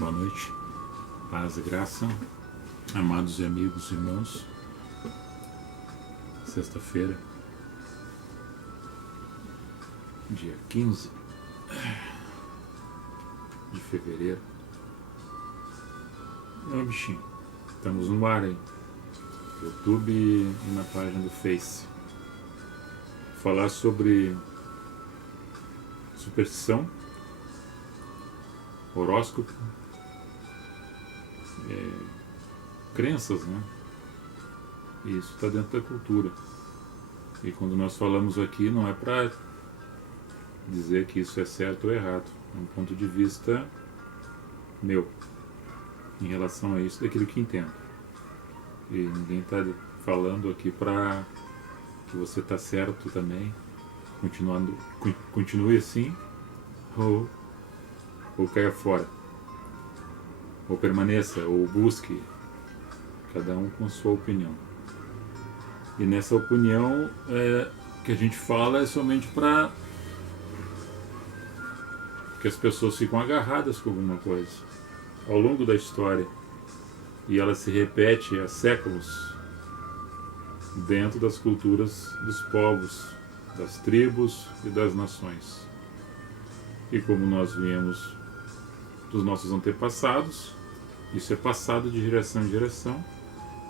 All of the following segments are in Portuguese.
Boa noite, paz e graça, amados e amigos, irmãos. Sexta-feira, dia 15 de fevereiro. Bichinho, estamos no ar aí, YouTube e na página do Face. Falar sobre superstição, horóscopo, crenças, né? E isso está dentro da cultura. E quando nós falamos aqui, não é para dizer que isso é certo ou errado. É um ponto de vista meu em relação a isso, daquilo que entendo. E ninguém está falando aqui para que você está certo também, continue assim, ou caia fora, ou permaneça, ou busque, cada um com sua opinião. E nessa opinião que a gente fala é somente para que as pessoas ficam agarradas com alguma coisa ao longo da história, e ela se repete há séculos dentro das culturas dos povos, das tribos e das nações. E como nós viemos dos nossos antepassados, isso é passado de geração em geração,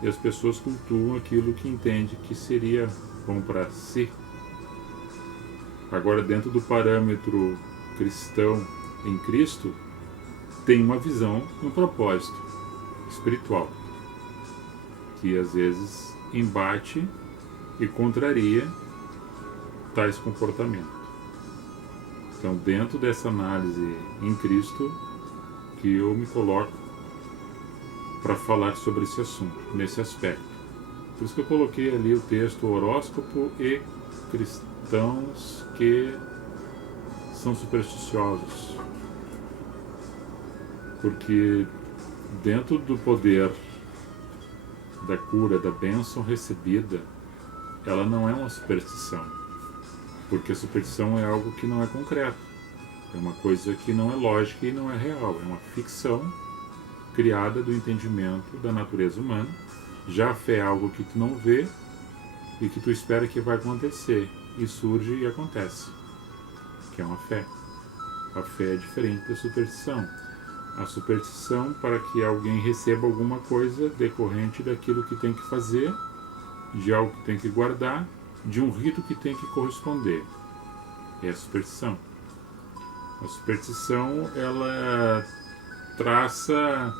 e as pessoas cultuam aquilo que entende que seria bom para si. Agora, dentro do parâmetro cristão em Cristo, tem uma visão, um propósito espiritual, que às vezes embate e contraria tais comportamentos. Então, dentro dessa análise em Cristo, que eu me coloco para falar sobre esse assunto, nesse aspecto. Por isso que eu coloquei ali o texto horóscopo e cristãos que são supersticiosos. Porque dentro do poder da cura, da bênção recebida, ela não é uma superstição. Porque a superstição é algo que não é concreto. É uma coisa que não é lógica e não é real. É uma ficção criada do entendimento da natureza humana. Já a fé é algo que tu não vê e que tu espera que vai acontecer. E surge e acontece. Que é uma fé. A fé é diferente da superstição. A superstição, para que alguém receba alguma coisa decorrente daquilo que tem que fazer, de algo que tem que guardar, de um rito que tem que corresponder. É a superstição. A superstição, ela traça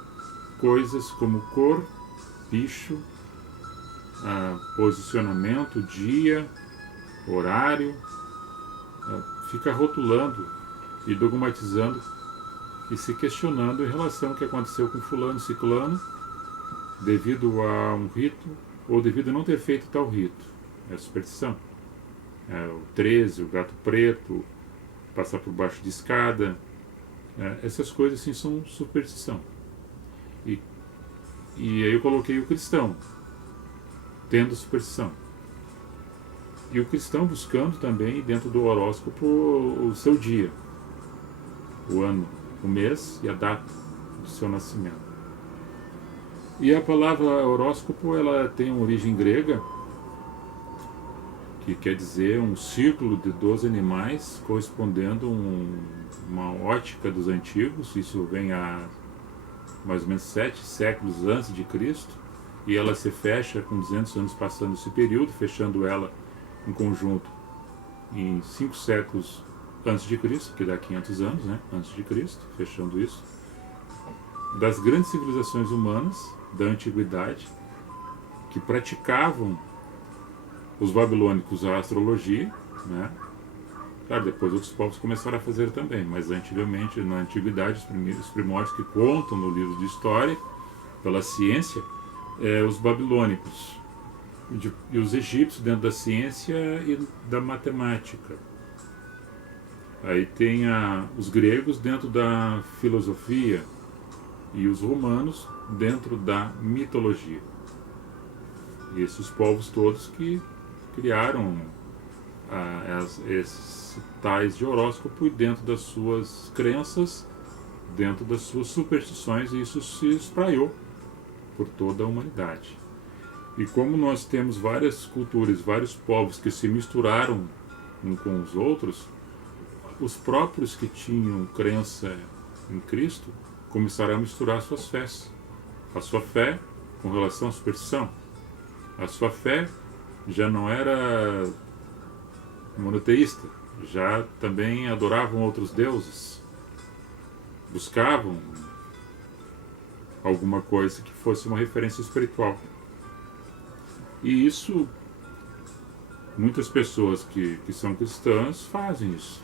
coisas como cor, bicho, posicionamento, dia, horário, fica rotulando e dogmatizando e se questionando em relação ao que aconteceu com fulano e ciclano devido a um rito ou devido a não ter feito tal rito. É a superstição. O 13, o gato preto, passar por baixo de escada, essas coisas sim são superstição. E aí eu coloquei o cristão tendo superstição. E o cristão buscando também dentro do horóscopo o seu dia, o ano, o mês e a data do seu nascimento. E a palavra horóscopo, ela tem uma origem grega, que quer dizer um círculo de 12 animais correspondendo a uma ótica dos antigos. Isso vem a mais ou menos 7 séculos antes de Cristo, e ela se fecha com 200 anos passando esse período, fechando ela em conjunto em 5 séculos antes de Cristo, que dá 500 anos, né, antes de Cristo, fechando isso, das grandes civilizações humanas da antiguidade que praticavam os babilônicos a astrologia, né? Claro, depois outros povos começaram a fazer também, mas antigamente, na antiguidade, os primórdios que contam no livro de história, pela ciência, os babilônicos e os egípcios dentro da ciência e da matemática. Aí tem os gregos dentro da filosofia e os romanos dentro da mitologia. E esses povos todos que criaram esses tais de horóscopo, e dentro das suas crenças dentro das suas superstições, e isso se espraiou por toda a humanidade. E como nós temos várias culturas, vários povos que se misturaram uns com os outros, os próprios que tinham crença em Cristo começaram a misturar suas fés. A sua fé com relação à superstição. A sua fé já não era monoteísta, já também adoravam outros deuses, buscavam alguma coisa que fosse uma referência espiritual. E isso, muitas pessoas que são cristãs fazem isso.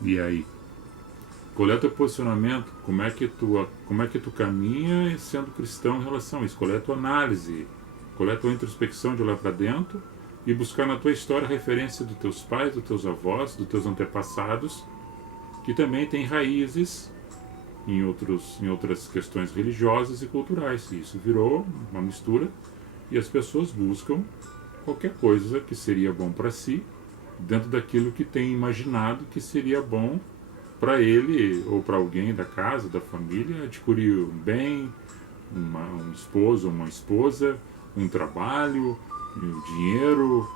E aí? Qual é o teu posicionamento? Como é que tu caminha sendo cristão em relação a isso? Qual é a tua análise? Qual é a tua introspecção de olhar para dentro e buscar na tua história referência dos teus pais, dos teus avós, dos teus antepassados, que também têm raízes em outras questões religiosas e culturais. E isso virou uma mistura e as pessoas buscam qualquer coisa que seria bom para si, dentro daquilo que tem imaginado que seria bom para ele ou para alguém da casa, da família, adquirir um bem, um esposo, uma esposa, um trabalho, um dinheiro,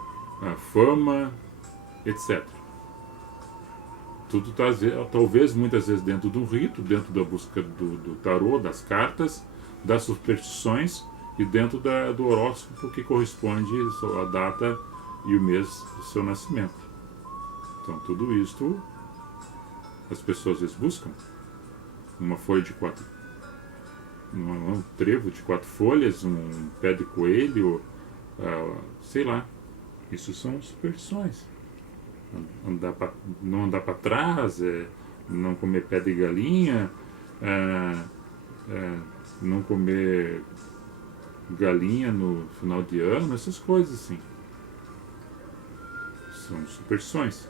a fama, etc. Tudo talvez muitas vezes dentro de um rito, dentro da busca do tarô, das cartas, das superstições e dentro do horóscopo que corresponde à data e o mês do seu nascimento. Então tudo isto as pessoas às vezes buscam uma folha de 4, um trevo de 4 folhas, um pé de coelho, sei lá. Isso são superstições. Não andar para trás, não comer pé de galinha, não comer galinha no final de ano, essas coisas assim. São superstições.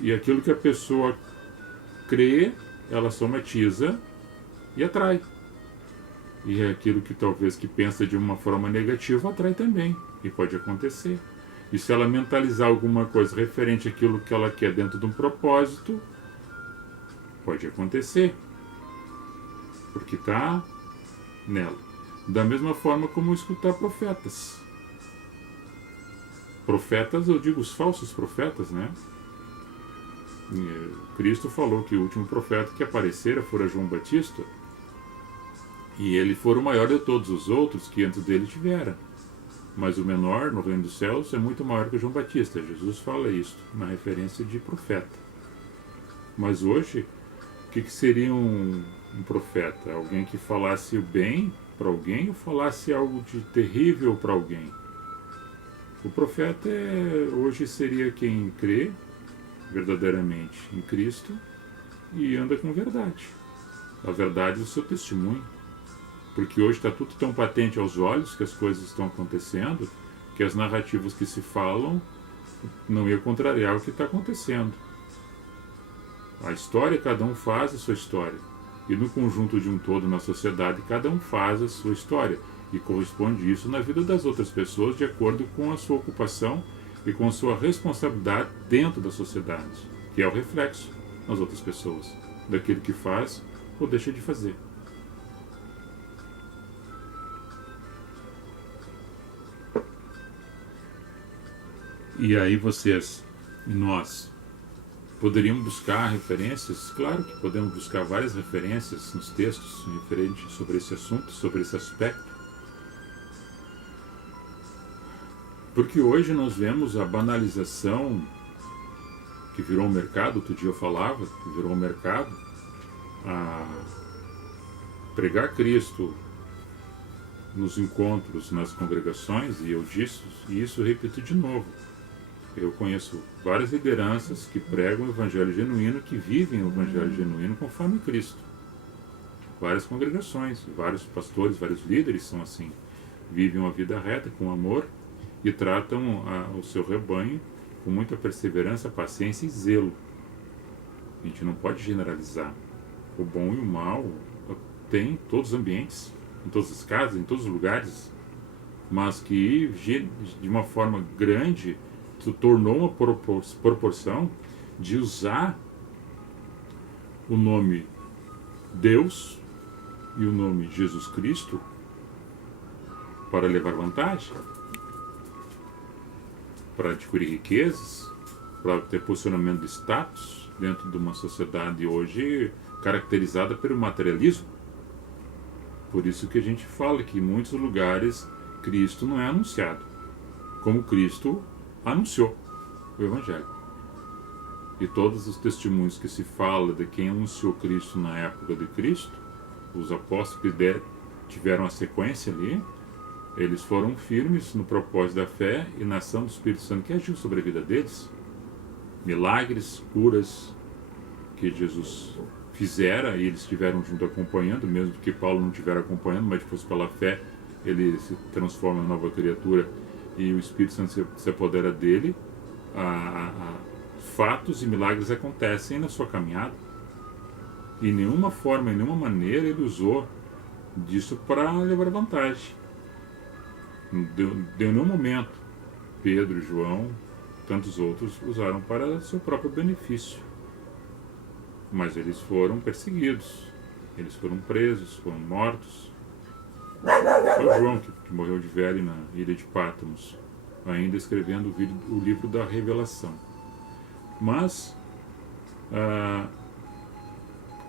E aquilo que a pessoa crê, ela somatiza e atrai. E é aquilo que talvez que pensa de uma forma negativa atrai também. E pode acontecer. E se ela mentalizar alguma coisa referente àquilo que ela quer dentro de um propósito, pode acontecer. Porque está nela. Da mesma forma como escutar profetas. Profetas, eu digo os falsos profetas, né? Cristo falou que o último profeta que aparecera fora João Batista, e ele fora o maior de todos os outros que antes dele tiveram. Mas o menor no reino dos céus é muito maior que João Batista. Jesus fala isso na referência de profeta. Mas hoje, o que seria um profeta? Alguém que falasse o bem para alguém ou falasse algo de terrível para alguém? O profeta hoje seria quem crê verdadeiramente em Cristo e anda com verdade. A verdade é o seu testemunho. Porque hoje está tudo tão patente aos olhos que as coisas estão acontecendo, que as narrativas que se falam não ia contrariar o que está acontecendo. A história, cada um faz a sua história. E no conjunto de um todo, na sociedade, cada um faz a sua história. E corresponde isso na vida das outras pessoas de acordo com a sua ocupação e com a sua responsabilidade dentro da sociedade, que é o reflexo nas outras pessoas, daquilo que faz ou deixa de fazer. E aí vocês e nós poderíamos buscar referências? Claro que podemos buscar várias referências nos textos referentes sobre esse assunto, sobre esse aspecto. Porque hoje nós vemos a banalização que virou um mercado, outro dia eu falava, que virou um mercado, a pregar Cristo nos encontros, nas congregações, e eu disse, e isso eu repito de novo. Eu conheço várias lideranças que pregam o Evangelho genuíno, que vivem o Evangelho genuíno conforme Cristo. Várias congregações, vários pastores, vários líderes são assim. Vivem uma vida reta, com amor, e tratam o seu rebanho com muita perseverança, paciência e zelo. A gente não pode generalizar. O bom e o mal tem em todos os ambientes, em todas as casas, em todos os lugares, mas que de uma forma grande tornou uma proporção de usar o nome Deus e o nome Jesus Cristo para levar vantagem, para adquirir riquezas, para ter posicionamento de status dentro de uma sociedade hoje caracterizada pelo materialismo. Por isso que a gente fala que em muitos lugares Cristo não é anunciado, como Cristo anunciou o Evangelho. E todos os testemunhos que se fala de quem anunciou Cristo na época de Cristo, os apóstolos que tiveram a sequência ali, eles foram firmes no propósito da fé e na ação do Espírito Santo que agiu sobre a vida deles. Milagres, curas que Jesus fizera e eles estiveram junto acompanhando, mesmo que Paulo não estivesse acompanhando, mas depois pela fé ele se transforma em nova criatura e o Espírito Santo se apodera dele. Fatos e milagres acontecem na sua caminhada. E em nenhuma forma, em nenhuma maneira ele usou disso para levar vantagem. Deu nenhum momento Pedro, João, tantos outros usaram para seu próprio benefício. Mas eles foram perseguidos, eles foram presos, foram mortos. Foi João que morreu de velho na ilha de Patmos, ainda escrevendo o livro da Revelação. Mas,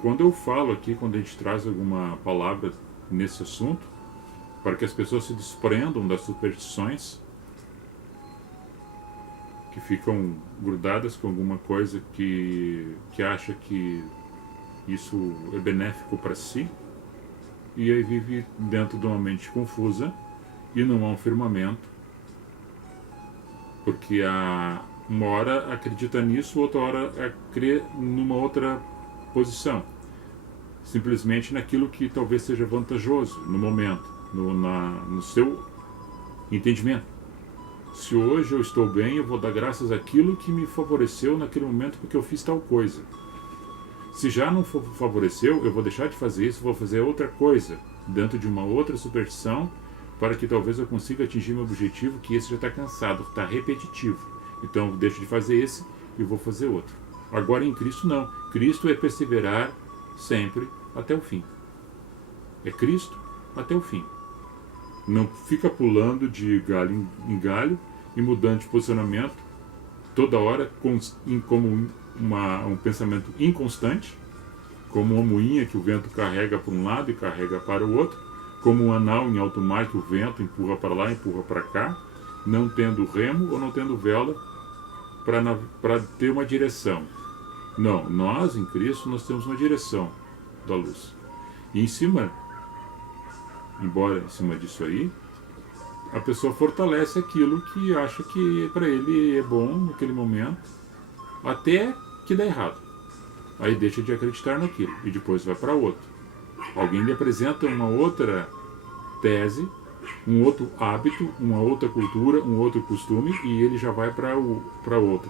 quando eu falo aqui, quando a gente traz alguma palavra nesse assunto, para que as pessoas se desprendam das superstições, que ficam grudadas com alguma coisa que acha que isso é benéfico para si, e aí vive dentro de uma mente confusa e não há um firmamento, porque uma hora acredita nisso, outra hora crê numa outra posição, simplesmente naquilo que talvez seja vantajoso no momento, no seu entendimento. Se hoje eu estou bem, eu vou dar graças àquilo que me favoreceu naquele momento porque eu fiz tal coisa. Se já não favoreceu, eu vou deixar de fazer isso, vou fazer outra coisa, dentro de uma outra superstição, para que talvez eu consiga atingir meu objetivo, que esse já está cansado, está repetitivo. Então eu deixo de fazer esse e vou fazer outro. Agora em Cristo não. Cristo é perseverar sempre até o fim. É Cristo até o fim. Não fica pulando de galho em galho e mudando de posicionamento toda hora como um pensamento inconstante, como uma moinha que o vento carrega para um lado e carrega para o outro, como um anal em alto mar que o vento empurra para lá, empurra para cá, não tendo remo ou não tendo vela para ter uma direção. Não, nós em Cristo nós temos uma direção da luz. E em cima disso aí, a pessoa fortalece aquilo que acha que para ele é bom naquele momento, até que dá errado. Aí deixa de acreditar naquilo e depois vai para outro. Alguém lhe apresenta uma outra tese, um outro hábito, uma outra cultura, um outro costume e ele já vai para outra.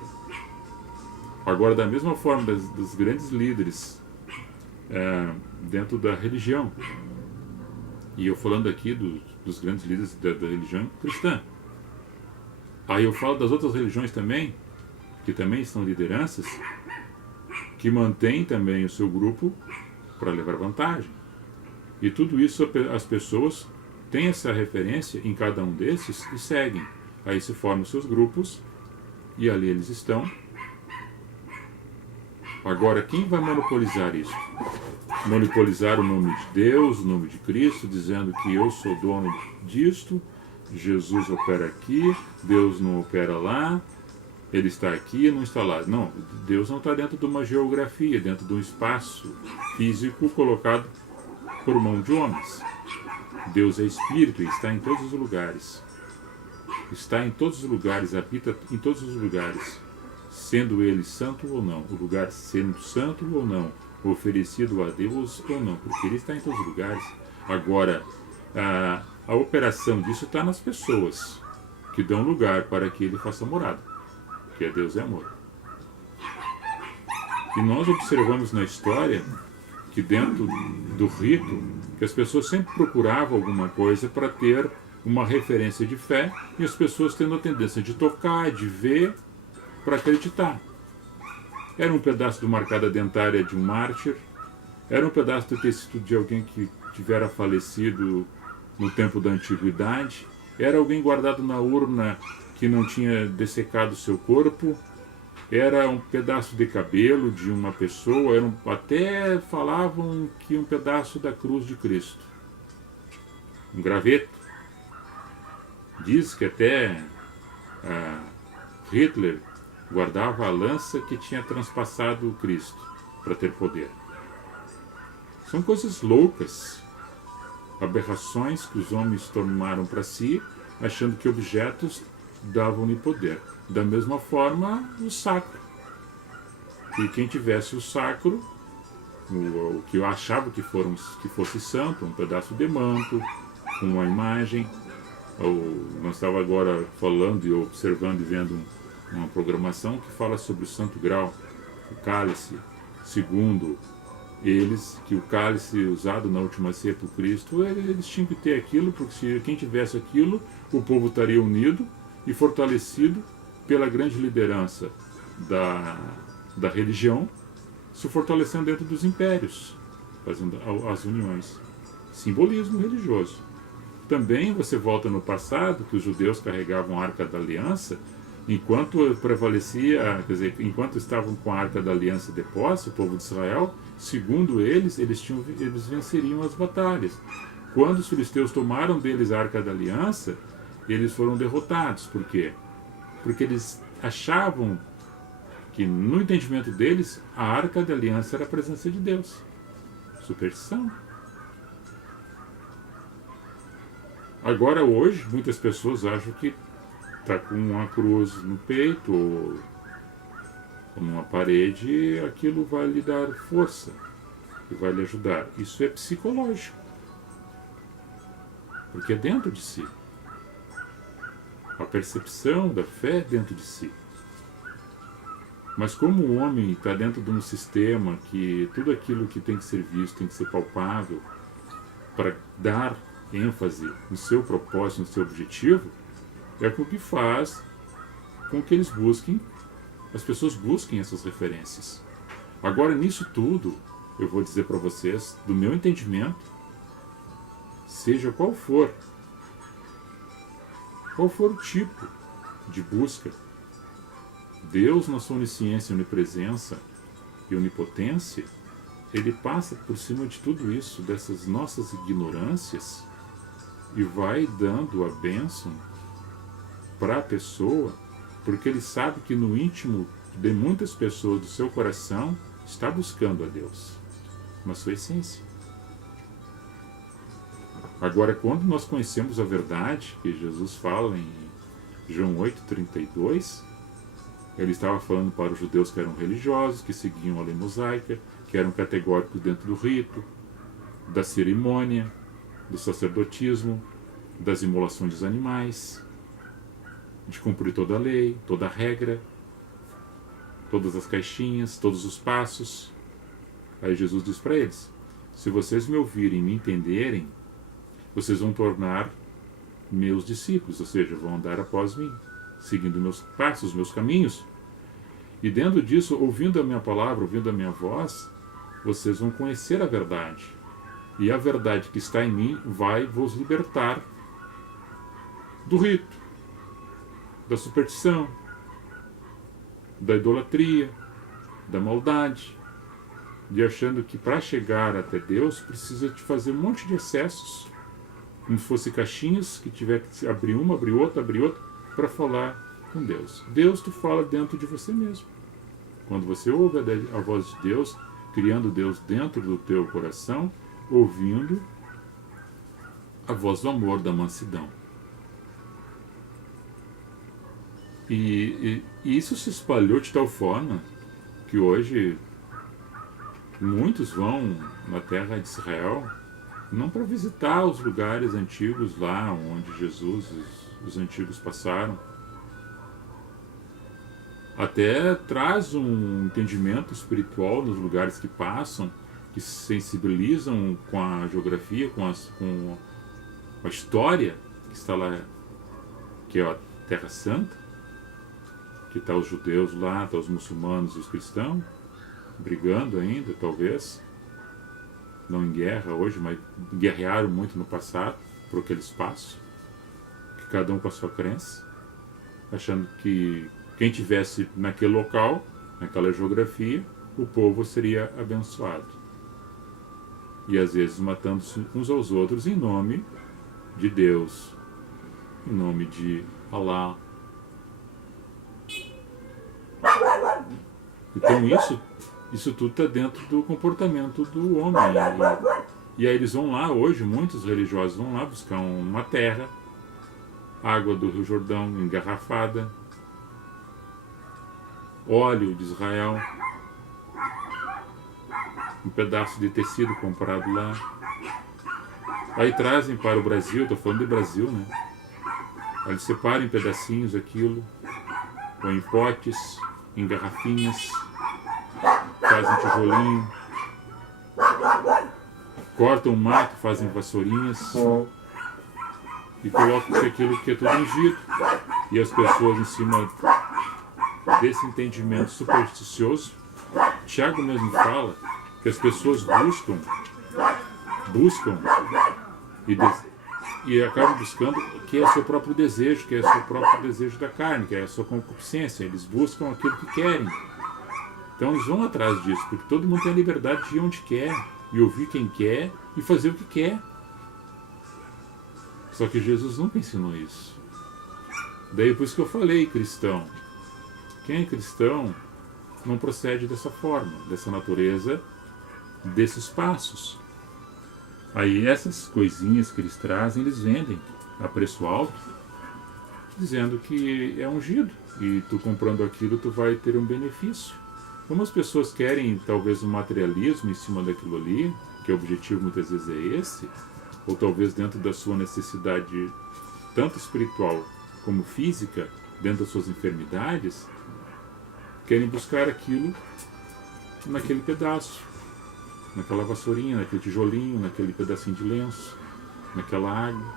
Agora, da mesma forma dos grandes líderes dentro da religião, e eu falando aqui dos grandes líderes da religião cristã. Aí eu falo das outras religiões também, que também são lideranças, que mantêm também o seu grupo para levar vantagem. E tudo isso as pessoas têm essa referência em cada um desses e seguem. Aí se formam seus grupos e ali eles estão. Agora, quem vai monopolizar isso? Monopolizar o nome de Deus, o nome de Cristo, dizendo que eu sou dono disto, Jesus opera aqui, Deus não opera lá, ele está aqui, não está lá. Não, Deus não está dentro de uma geografia, dentro de um espaço físico colocado por mão de homens. Deus é Espírito e está em todos os lugares. Está em todos os lugares, habita em todos os lugares, sendo ele santo ou não, o lugar sendo santo ou não, oferecido a Deus ou não, porque ele está em todos os lugares. Agora, a operação disso está nas pessoas que dão lugar para que ele faça morada, que Deus é amor. E nós observamos na história que dentro do rito, que as pessoas sempre procuravam alguma coisa para ter uma referência de fé, e as pessoas tendo a tendência de tocar, de ver, para acreditar. era um pedaço de uma arcada dentária de um mártir, era um pedaço do tecido de alguém que tivera falecido no tempo da antiguidade, era alguém guardado na urna que não tinha dessecado seu corpo, era um pedaço de cabelo de uma pessoa, até falavam que um pedaço da cruz de Cristo, um graveto. Diz que até Hitler guardava a lança que tinha transpassado o Cristo para ter poder. São coisas loucas, aberrações que os homens tomaram para si, achando que objetos davam-lhe poder. Da mesma forma, o sacro. E quem tivesse o sacro, o que eu achava que fosse santo, um pedaço de manto, uma imagem. Nós estava agora falando e observando e vendo uma programação que fala sobre o Santo Grau, o cálice, segundo eles, que o cálice usado na última ceia por Cristo, eles tinham que ter aquilo, porque se quem tivesse aquilo, o povo estaria unido e fortalecido pela grande liderança da religião, se fortalecendo dentro dos impérios, fazendo as uniões. Simbolismo religioso. Também você volta no passado, que os judeus carregavam a Arca da Aliança, enquanto prevalecia, quer dizer, enquanto estavam com a Arca da Aliança de posse, o povo de Israel, segundo eles venceriam as batalhas. Quando os filisteus tomaram deles a Arca da Aliança, eles foram derrotados. Por quê? Porque eles achavam que, no entendimento deles, a Arca da Aliança era a presença de Deus. Superstição. Agora, hoje, muitas pessoas acham que está com uma cruz no peito ou numa parede, aquilo vai lhe dar força e vai lhe ajudar. Isso é psicológico, porque é dentro de si. A percepção da fé é dentro de si. Mas como o homem está dentro de um sistema que tudo aquilo que tem que ser visto tem que ser palpável para dar ênfase no seu propósito, no seu objetivo, é o que faz com que as pessoas busquem essas referências. Agora, nisso tudo, eu vou dizer para vocês, do meu entendimento, seja qual for o tipo de busca, Deus, na sua onisciência, onipresença e onipotência, ele passa por cima de tudo isso, dessas nossas ignorâncias, e vai dando a bênção para a pessoa, porque ele sabe que no íntimo de muitas pessoas do seu coração está buscando a Deus, na sua essência. Agora, quando nós conhecemos a verdade, que Jesus fala em João 8,32, ele estava falando para os judeus que eram religiosos, que seguiam a lei mosaica, que eram categóricos dentro do rito, da cerimônia, do sacerdotismo, das imolações dos animais, de cumprir toda a lei, toda a regra, todas as caixinhas, todos os passos. Aí Jesus diz para eles: se vocês me ouvirem e me entenderem, vocês vão tornar meus discípulos, ou seja, vão andar após mim, seguindo meus passos, meus caminhos. E dentro disso, ouvindo a minha palavra, ouvindo a minha voz, vocês vão conhecer a verdade. E a verdade que está em mim vai vos libertar do rito, da superstição, da idolatria, da maldade, de achando que para chegar até Deus precisa de fazer um monte de excessos, como se fosse caixinhas que tiver que abrir uma, abrir outra, para falar com Deus. Deus tu fala dentro de você mesmo. Quando você ouve a voz de Deus, criando Deus dentro do teu coração, ouvindo a voz do amor, da mansidão. E isso se espalhou de tal forma que hoje muitos vão na terra de Israel não para visitar os lugares antigos lá onde Jesus e os antigos passaram. Até traz um entendimento espiritual nos lugares que passam, que se sensibilizam com a geografia, com a história que está lá, que é a Terra Santa. que tá os judeus lá, tá os muçulmanos e os cristãos, brigando ainda, talvez, não em guerra hoje, mas guerrearam muito no passado, por aquele espaço, que cada um com a sua crença, achando que quem tivesse naquele local, naquela geografia, o povo seria abençoado. E às vezes matando-se uns aos outros em nome de Deus, em nome de Alá. Então isso tudo está dentro do comportamento do homem. E aí eles vão lá hoje, muitos religiosos vão lá buscar uma terra, água do Rio Jordão engarrafada, óleo de Israel, um pedaço de tecido comprado lá. Aí trazem para o Brasil, estou falando de Brasil, né? Aí eles separam em pedacinhos aquilo, ou em potes, em garrafinhas, fazem tijolinho, cortam mato, fazem vassourinhas e colocam aquilo que é tudo ungido. E as pessoas em cima desse entendimento supersticioso, Tiago mesmo fala que as pessoas buscam e acabam buscando que é o seu próprio desejo, que é o seu próprio desejo da carne, que é a sua concupiscência. Eles buscam aquilo que querem. Então eles vão atrás disso, porque todo mundo tem a liberdade de ir onde quer, e ouvir quem quer, e fazer o que quer. Só que Jesus nunca ensinou isso. Daí por isso que eu falei, cristão. Quem é cristão não procede dessa forma, dessa natureza, desses passos. Aí essas coisinhas que eles trazem, eles vendem a preço alto, dizendo que é ungido, e tu comprando aquilo tu vai ter um benefício. Como as pessoas querem talvez um materialismo em cima daquilo ali, que o objetivo muitas vezes é esse, ou talvez dentro da sua necessidade tanto espiritual como física, dentro das suas enfermidades, querem buscar aquilo naquele pedaço, naquela vassourinha, naquele tijolinho, naquele pedacinho de lenço, naquela água.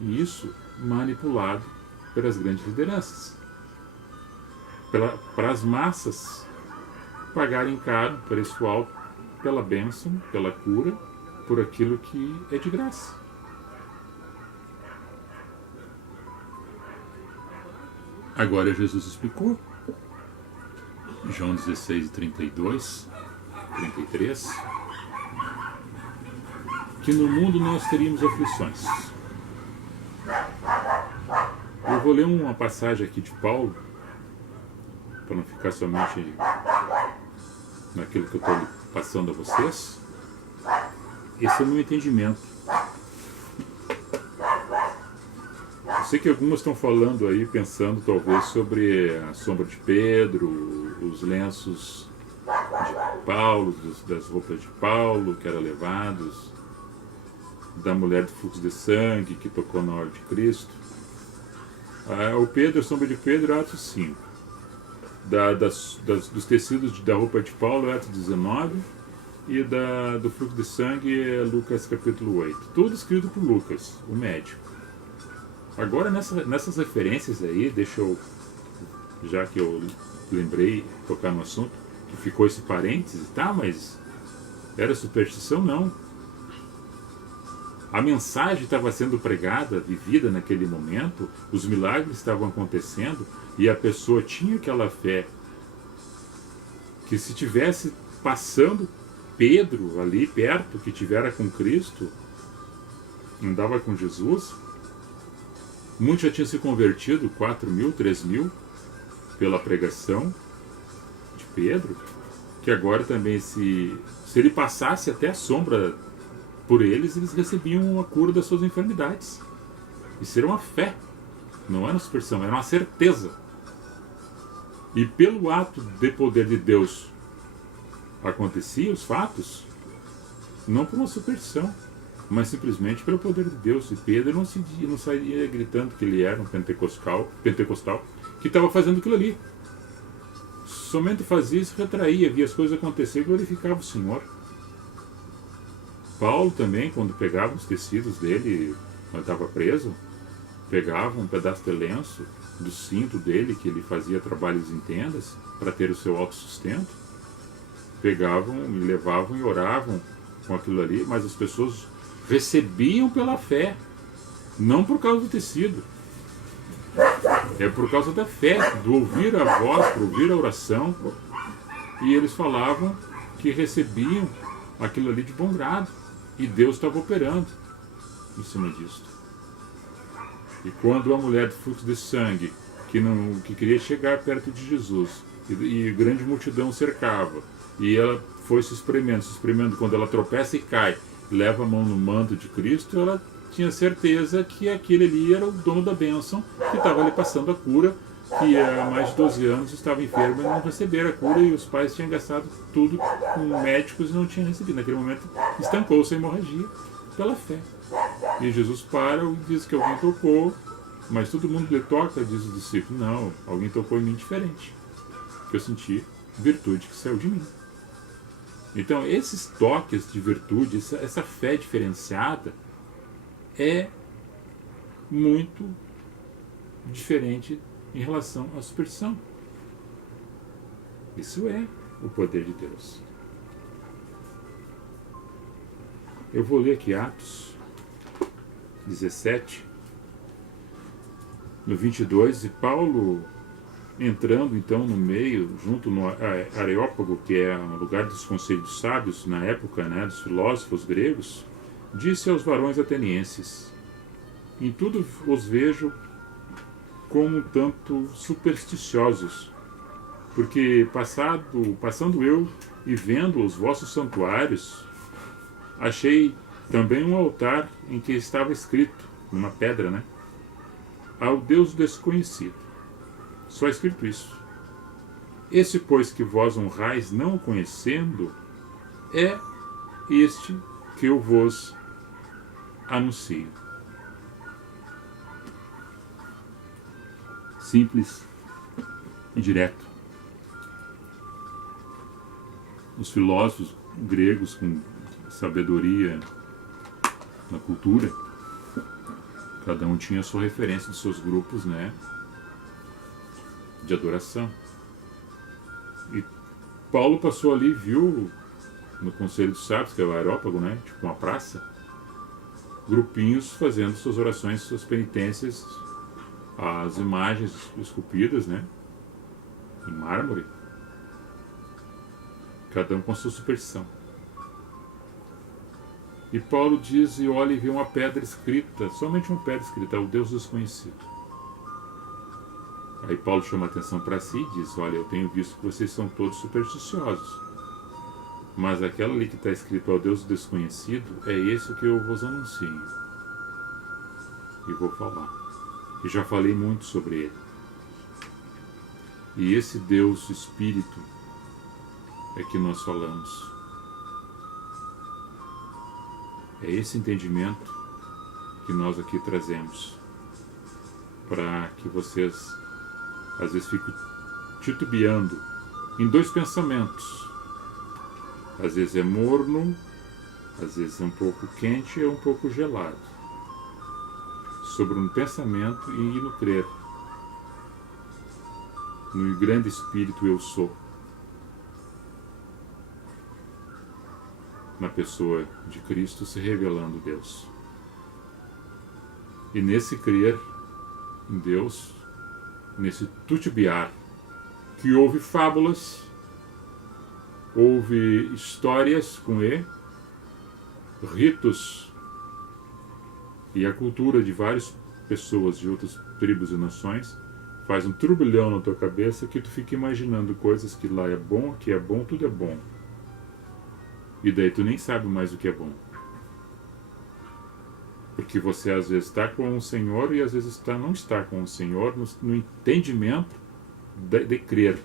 E isso manipulado pelas grandes lideranças, para as massas pagarem caro, preço alto, pela bênção, pela cura, por aquilo que é de graça. Agora Jesus explicou, João 16, 32, 33, que no mundo nós teríamos aflições. Eu vou ler uma passagem aqui de Paulo, para não ficar somente naquilo que eu estou passando a vocês. Esse é o meu entendimento. Eu sei que algumas estão falando aí, pensando talvez sobre a sombra de Pedro, os lenços de Paulo, das roupas de Paulo que eram levados, da mulher do fluxo de sangue que tocou na hora de Cristo. O Pedro, a sombra de Pedro, Atos 5. Dos tecidos da roupa de Paulo, Atos 19. E do fluxo de sangue, é Lucas capítulo 8. Tudo escrito por Lucas, o médico. Agora, nessas referências aí, deixa eu, já que eu lembrei, tocar no assunto, que ficou esse parênteses, tá, mas era superstição? Não. A mensagem estava sendo pregada, vivida naquele momento, os milagres estavam acontecendo, e a pessoa tinha aquela fé que se tivesse passando Pedro ali perto, que tivera com Cristo, andava com Jesus, muitos já tinham se convertido, 4.000, 3.000, pela pregação de Pedro, que agora também, se ele passasse até a sombra por eles recebiam a cura das suas enfermidades. Isso era uma fé, não era uma superstição, era uma certeza. E pelo ato de poder de Deus aconteciam os fatos, não por uma superstição, mas simplesmente pelo poder de Deus. E Pedro não saía gritando que ele era um pentecostal que estava fazendo aquilo ali. Somente fazia isso, retraía, via as coisas acontecer e glorificava o Senhor. Paulo também, quando pegava os tecidos dele, quando estava preso, pegavam um pedaço de lenço do cinto dele, que ele fazia trabalhos em tendas para ter o seu autossustento, pegavam e levavam e oravam com aquilo ali, mas as pessoas recebiam pela fé, não por causa do tecido, é por causa da fé, do ouvir a voz, por ouvir a oração, e eles falavam que recebiam aquilo ali de bom grado, e Deus estava operando em cima disso. E quando a mulher de fluxo de sangue, que queria chegar perto de Jesus, e grande multidão cercava, e ela foi se espremendo, quando ela tropeça e cai, leva a mão no manto de Cristo, ela tinha certeza que aquele ali era o dono da bênção, que estava ali passando a cura, que há mais de 12 anos estava enfermo e não recebera a cura, e os pais tinham gastado tudo com médicos e não tinham recebido. Naquele momento estancou-se a hemorragia pela fé. E Jesus para e diz que alguém tocou, mas todo mundo lhe toca, diz o discípulo. Não, alguém tocou em mim diferente, que eu senti virtude que saiu de mim. Então, esses toques de virtude, essa fé diferenciada, é muito diferente em relação à superstição. Isso é o poder de Deus. Eu vou ler aqui Atos 17, no 22, e Paulo entrando então no meio, junto no Areópago, que é um lugar dos conselhos sábios na época, né, dos filósofos gregos, disse aos varões atenienses: em tudo os vejo como um tanto supersticiosos, porque passando eu e vendo os vossos santuários, achei também um altar em que estava escrito, numa pedra, né, ao Deus desconhecido. Só escrito isso. Esse, pois, que vós honrais não o conhecendo, é este que eu vos anuncio. Simples e direto. Os filósofos gregos, com sabedoria na cultura, cada um tinha a sua referência de seus grupos, né, de adoração. E Paulo passou ali e viu no Conselho dos Sábios, que é o Areópago, né, tipo uma praça, grupinhos fazendo suas orações, suas penitências, as imagens esculpidas, né, em mármore, cada um com a sua superstição. E Paulo diz, e olha e vê uma pedra escrita, somente uma pedra escrita, o Deus desconhecido. Aí Paulo chama a atenção para si e diz: olha, eu tenho visto que vocês são todos supersticiosos, mas aquela ali que está escrito ao Deus desconhecido, é esse que eu vos anuncio. E vou falar. E já falei muito sobre ele. E esse Deus Espírito é que nós falamos. É esse entendimento que nós aqui trazemos, para que vocês às vezes fiquem titubeando em dois pensamentos. Às vezes é morno, às vezes é um pouco quente e é um pouco gelado. Sobre um pensamento e no crer. No grande Espírito eu sou. Na pessoa de Cristo se revelando Deus. E nesse crer em Deus, nesse titubear, que houve fábulas, houve histórias com E, ritos e a cultura de várias pessoas de outras tribos e nações faz um turbilhão na tua cabeça que tu fica imaginando coisas que lá é bom, aqui é bom, tudo é bom. E daí tu nem sabe mais o que é bom. Porque você às vezes está com o Senhor e às vezes não está com o Senhor no entendimento de crer,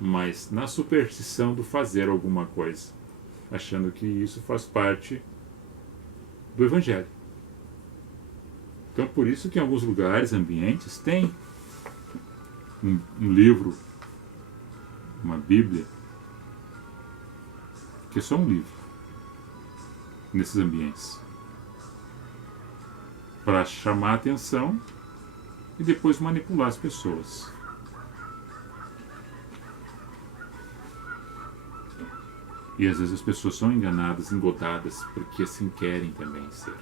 mas na superstição do fazer alguma coisa, achando que isso faz parte do Evangelho. Então por isso que em alguns lugares, ambientes, tem um livro, uma Bíblia, que é só um livro, nesses ambientes, para chamar a atenção e depois manipular as pessoas. E às vezes as pessoas são enganadas, engodadas, porque assim querem também ser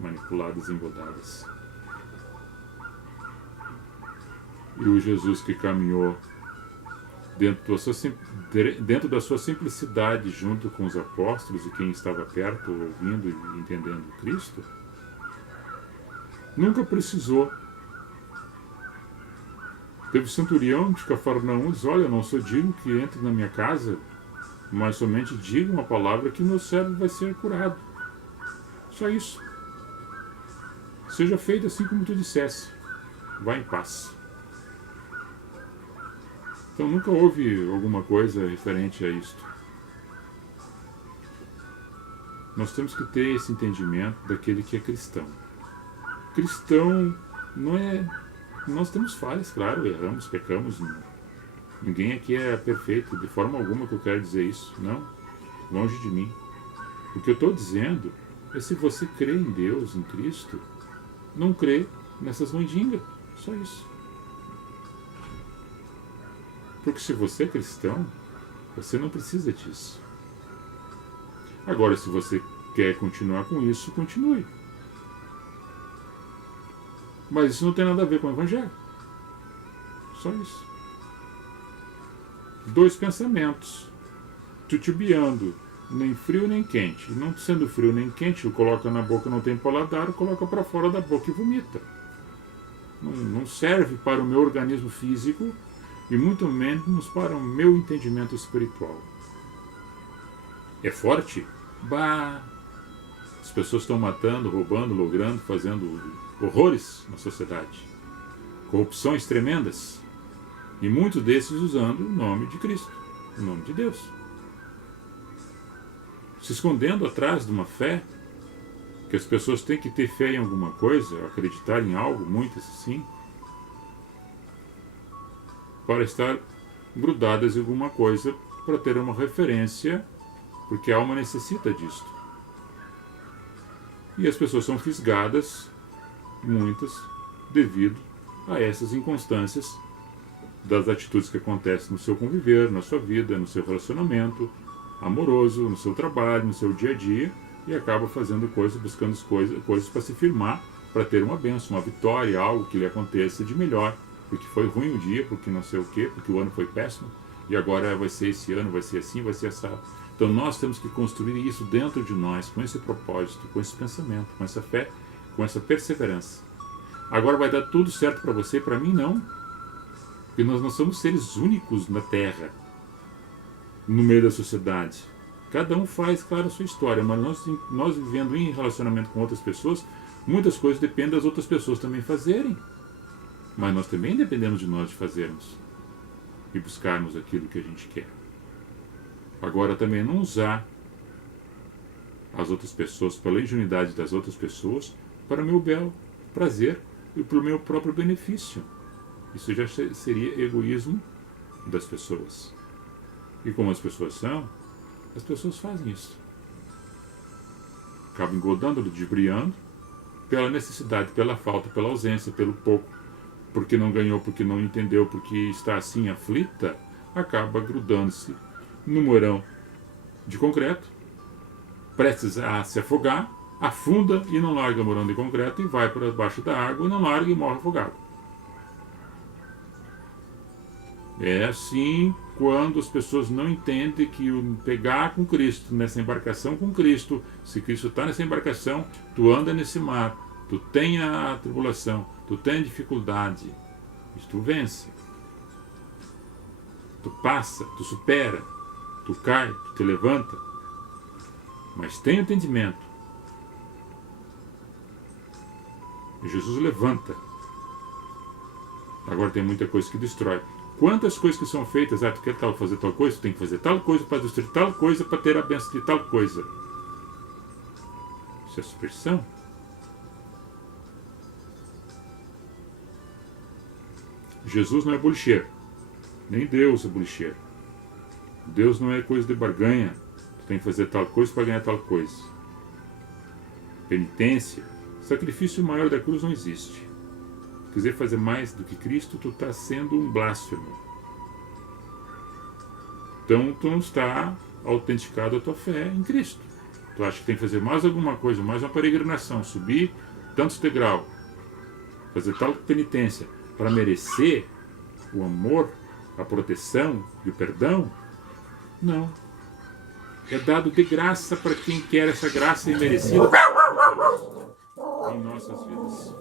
manipuladas, engodadas. E o Jesus que caminhou dentro da sua simplicidade junto com os apóstolos e quem estava perto, ouvindo e entendendo Cristo, nunca precisou. Teve o centurião de Cafarnaum, diz: olha, eu não sou digno que entre na minha casa, mas somente diga uma palavra que meu servo vai ser curado. Só isso. Seja feito assim como tu dissesse. Vá em paz. Então nunca houve alguma coisa referente a isto. Nós temos que ter esse entendimento daquele que é cristão. Cristão não é... Nós temos falhas, claro, erramos, pecamos. Ninguém aqui é perfeito, de forma alguma que eu quero dizer isso. Não, longe de mim. O que eu estou dizendo é: se você crê em Deus, em Cristo, não crê nessas mandingas. Só isso. Porque se você é cristão, você não precisa disso. Agora, se você quer continuar com isso, continue. Mas isso não tem nada a ver com o Evangelho. Só isso. Dois pensamentos, titubeando, nem frio nem quente. Não sendo frio nem quente, o coloca na boca, não tem paladar, o coloca para fora da boca e vomita. Não serve para o meu organismo físico e muito menos para o meu entendimento espiritual. É forte? Bah! As pessoas estão matando, roubando, logrando, fazendo horrores na sociedade. Corrupções tremendas. E muitos desses usando o nome de Cristo, o nome de Deus. Se escondendo atrás de uma fé, que as pessoas têm que ter fé em alguma coisa, acreditar em algo, muitas assim, para estar grudadas em alguma coisa, para ter uma referência, porque a alma necessita disto. E as pessoas são fisgadas, muitas, devido a essas inconstâncias das atitudes que acontecem no seu conviver, na sua vida, no seu relacionamento amoroso, no seu trabalho, no seu dia a dia, e acaba fazendo coisas, buscando coisas para se firmar, para ter uma bênção, uma vitória, algo que lhe aconteça de melhor, porque foi ruim o dia, porque não sei o quê, porque o ano foi péssimo, e agora vai ser esse ano, vai ser assim, vai ser assado. Então nós temos que construir isso dentro de nós, com esse propósito, com esse pensamento, com essa fé, com essa perseverança. Agora vai dar tudo certo para você, para mim não. Porque nós não somos seres únicos na Terra, no meio da sociedade. Cada um faz, claro, a sua história, mas nós vivendo em relacionamento com outras pessoas, muitas coisas dependem das outras pessoas também fazerem. Mas nós também dependemos de nós de fazermos e buscarmos aquilo que a gente quer. Agora também não usar as outras pessoas, pela ingenuidade das outras pessoas, para o meu belo prazer e para o meu próprio benefício. Isso já seria egoísmo das pessoas. E como as pessoas são, as pessoas fazem isso. Acabam engodando, ludibriando, pela necessidade, pela falta, pela ausência, pelo pouco, porque não ganhou, porque não entendeu, porque está assim aflita, acaba grudando-se no morão de concreto, prestes a se afogar, afunda e não larga o morão de concreto e vai para baixo da água e não larga e morre afogado. É assim quando as pessoas não entendem que o pegar com Cristo, nessa embarcação com Cristo, se Cristo está nessa embarcação, tu anda nesse mar, tu tem a tribulação, tu tem a dificuldade, mas tu vence. Tu passa, tu supera, tu cai, tu te levanta, mas tem entendimento. E Jesus levanta. Agora tem muita coisa que destrói. Quantas coisas que são feitas, tu quer fazer tal coisa, tu tem que fazer tal coisa para destruir tal coisa, para ter a bênção de tal coisa. Isso é superstição. Jesus não é bolicheiro, nem Deus é bolicheiro. Deus não é coisa de barganha, tu tem que fazer tal coisa para ganhar tal coisa. Penitência, sacrifício maior da cruz não existe. quiser fazer mais do que Cristo, tu está sendo um blasfemo. Então tu não está autenticado a tua fé em Cristo. Tu acha que tem que fazer mais alguma coisa, mais uma peregrinação, subir tantos degraus, fazer tal penitência para merecer o amor, a proteção e o perdão? Não. É dado de graça para quem quer essa graça imerecida em nossas vidas.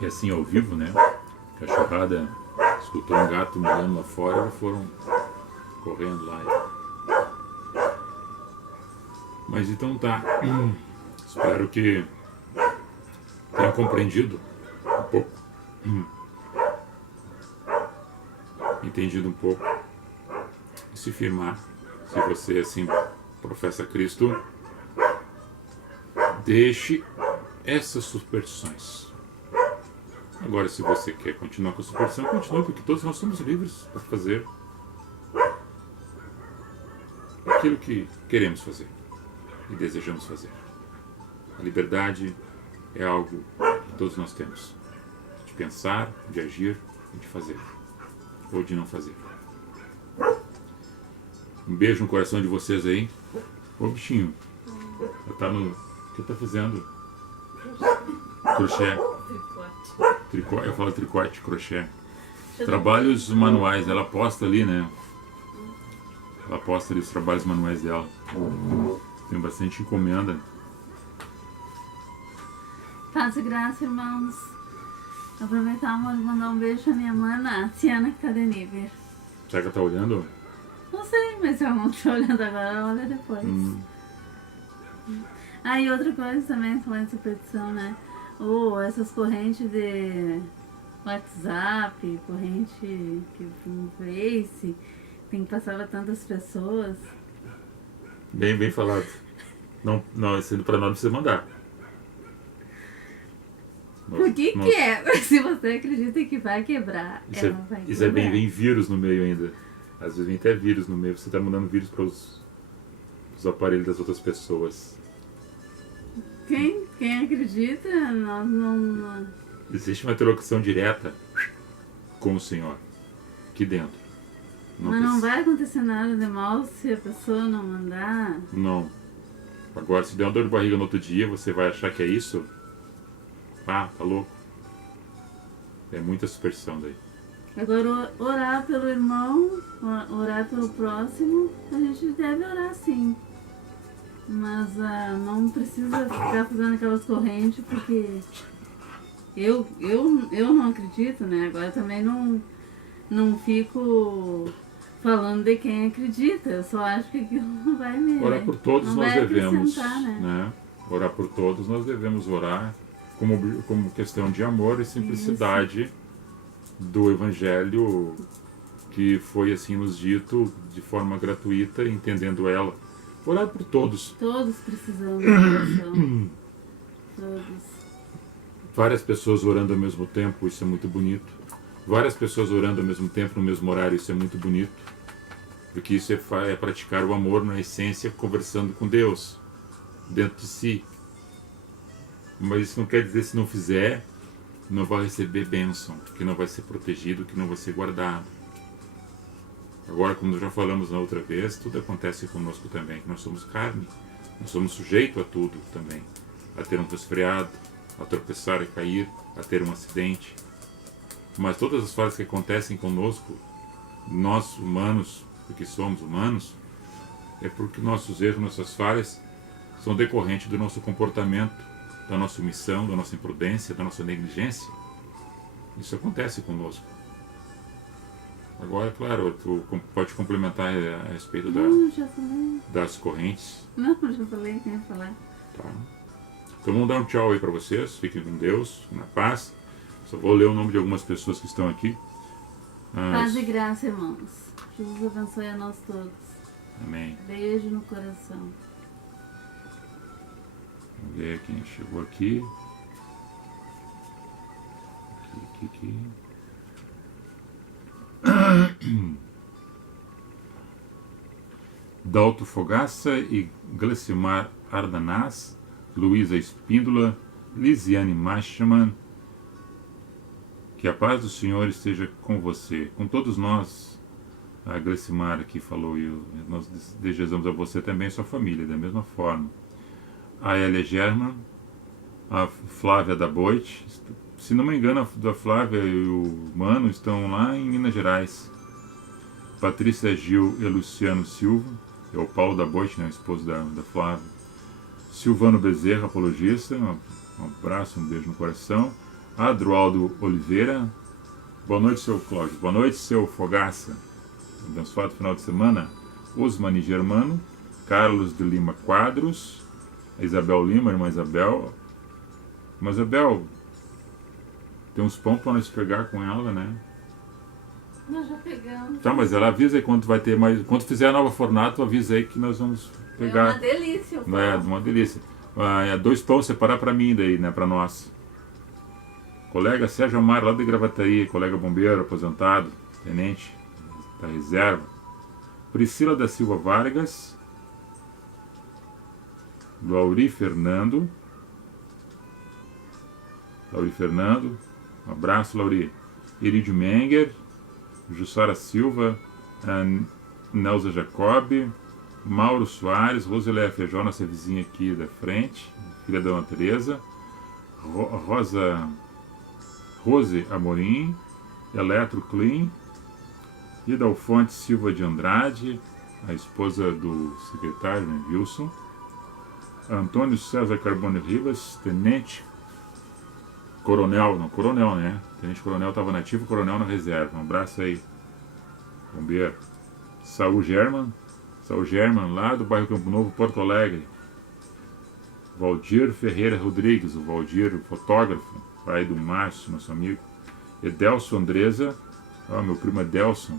E assim ao vivo, né? Cachorrada escutou um gato miando lá fora e foram correndo lá. Mas então tá. Espero que tenha compreendido um pouco. Entendido um pouco. E se firmar, se você assim professa Cristo, deixe essas superstições. Agora, se você quer continuar com a superstição, continue, porque todos nós somos livres para fazer aquilo que queremos fazer e desejamos fazer. A liberdade é algo que todos nós temos, de pensar, de agir e de fazer, ou de não fazer. Um beijo no coração de vocês aí. Ô bichinho, tá no... o que tá fazendo? Crochê. Eu falo tricote, crochê. Trabalhos manuais, ela posta ali, né? Ela posta ali os trabalhos manuais dela. Tem bastante encomenda. Paz e graça, irmãos. Aproveitar para mandar um beijo pra minha mana, a Tiana, que tá de nível. Será que ela tá olhando? Não sei, mas se ela não estiver olhando agora, olha depois. Ah, e outra coisa também, falando de superstição, né? Essas correntes de WhatsApp, corrente que no Face, tem que passar pra tantas pessoas. Bem falado. Não, sendo pra nós você mandar. Por que quebra? Se você acredita que vai quebrar, ela vai quebrar. Isso é vem vírus no meio ainda. Às vezes vem até vírus no meio. Você tá mandando vírus para os aparelhos das outras pessoas. Quem acredita, nós não... Existe uma interlocução direta com o Senhor aqui dentro. Mas não vai acontecer nada de mal se a pessoa não mandar. Não. Agora, se der uma dor de barriga no outro dia, você vai achar que é isso? Ah, tá louco. É muita superstição daí. Agora, orar pelo irmão, orar pelo próximo, a gente deve orar sim. Mas não precisa ficar fazendo aquelas correntes, porque eu não acredito, né? Agora também não fico falando de quem acredita. Eu só acho que aquilo não vai me... Orar por todos nós devemos. Né? Orar por todos nós devemos orar como questão de amor e simplicidade do Evangelho que foi assim nos dito de forma gratuita, entendendo ela. Orar por todos. Todos precisamos de oração. Todos. Várias pessoas orando ao mesmo tempo, isso é muito bonito. Várias pessoas orando ao mesmo tempo, no mesmo horário, isso é muito bonito. Porque isso é praticar o amor na essência, conversando com Deus, dentro de si. Mas isso não quer dizer, se não fizer, não vai receber bênção, que não vai ser protegido, que não vai ser guardado. Agora, como nós já falamos na outra vez, tudo acontece conosco também, que nós somos carne, nós somos sujeitos a tudo também, a ter um resfriado, a tropeçar e cair, a ter um acidente. Mas todas as falhas que acontecem conosco, nós humanos, porque somos humanos, é porque nossos erros, nossas falhas, são decorrentes do nosso comportamento, da nossa omissão, da nossa imprudência, da nossa negligência. Isso acontece conosco. Agora, claro, tu pode complementar a respeito Já falei. das correntes. Não, já falei que ia falar. Tá. Então vamos dar um tchau aí para vocês. Fiquem com Deus, na paz. Só vou ler o nome de algumas pessoas que estão aqui. Paz e graça, irmãos. Jesus abençoe a nós todos. Amém. Beijo no coração. Vamos ver quem chegou aqui. Aqui. Dalto Fogaça e Glecimar Ardanaz, Luísa Espíndola, Lisiane Masterman. Que a paz do Senhor esteja com você, com todos nós. A Glecimar aqui falou, e nós desejamos a você também e a sua família, da mesma forma. A Elia German, a Flávia da Boit, se não me engano, a Flávia e o Mano estão lá em Minas Gerais. Patrícia Gil e Luciano Silva, é o Paulo da Boit, né, o esposo da Flávia. Silvano Bezerra, apologista, um abraço, um beijo no coração. Adroaldo Oliveira, boa noite, seu Cláudio, boa noite, seu Fogaça, abençoado final de semana. Osmani Germano, Carlos de Lima Quadros, Isabel Lima, irmã Isabel. Irmã Isabel, tem uns pão para nós pegar com ela, né? Nós já pegamos. Tá, mas ela avisa aí quando vai ter mais. Quando fizer a nova fornato, avisa aí que nós vamos pegar. É uma delícia o pão. É, uma delícia. 2 pães separar para mim daí, né? Para nós. Colega Sérgio Amaro, lá de Gravataí, colega bombeiro, aposentado, tenente da reserva. Priscila da Silva Vargas. Lauri Fernando. Um abraço, Lauri. Iridio Menger. Jussara Silva. Nelza Jacob. Mauro Soares. Rosilé Feijó, nossa vizinha aqui da frente. Filha da Dona Tereza. Rose Amorim, Eletro Clean, Idalfonte Silva de Andrade, a esposa do secretário, né, Wilson, Antônio César Carbone Rivas, Tenente Coronel, né? Tenente Coronel estava nativo, Coronel na reserva. Um abraço aí, bombeiro. Saul German, lá do bairro Campo Novo, Porto Alegre. Valdir Ferreira Rodrigues, o Valdir, o fotógrafo, pai do Márcio, nosso amigo. Edelson Andresa, meu primo Edelson,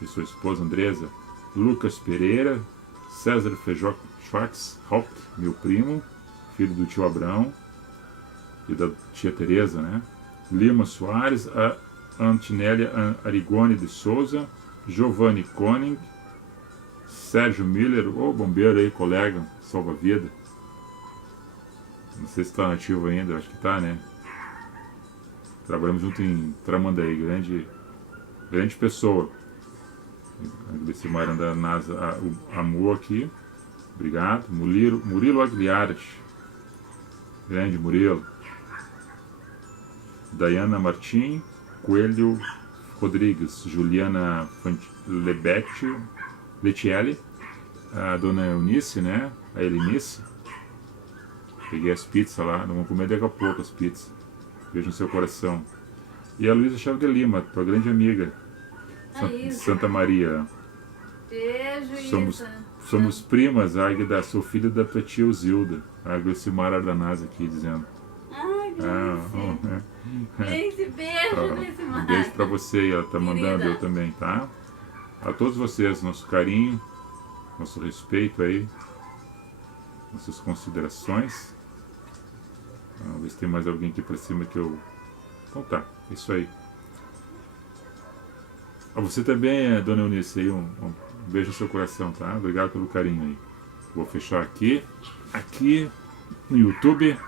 e sua esposa Andresa. Lucas Pereira, César Feijó Schwarzhaupt, meu primo, filho do tio Abrão e da tia Teresa, né? Lima Soares, a Antinélia Arigoni de Souza, Giovanni Koenig, Sérgio Miller, bombeiro aí, colega, salva-vida. Não sei se está nativo ainda, acho que está, né? Trabalhamos junto em Tramandaí, grande pessoa. Desse Maranda NASA, o Amor aqui. Obrigado. Murilo Agliares. Grande Murilo. Dayana Martim. Coelho Rodrigues. Juliana Letielli. A dona Eunice, né? A Elinice. Peguei as pizzas lá. Vamos comer daqui a pouco as pizzas. Beijo no seu coração. E a Luísa Chaves de Lima, tua grande amiga. De Santa Maria. Beijo, somos primas, Águida, sou filha da tua tia Zilda. A Glecimar Ardanaz aqui dizendo. Ai, Gleice. Beijo, Glecimar. Um beijo pra você, ela tá mandando, eu também, tá? A todos vocês, nosso carinho, nosso respeito aí, nossas considerações. Vamos ver se tem mais alguém aqui pra cima que eu... Então tá, é isso aí. A você também, dona Eunice, aí, um beijo no seu coração, tá? Obrigado pelo carinho aí. Vou fechar aqui no YouTube.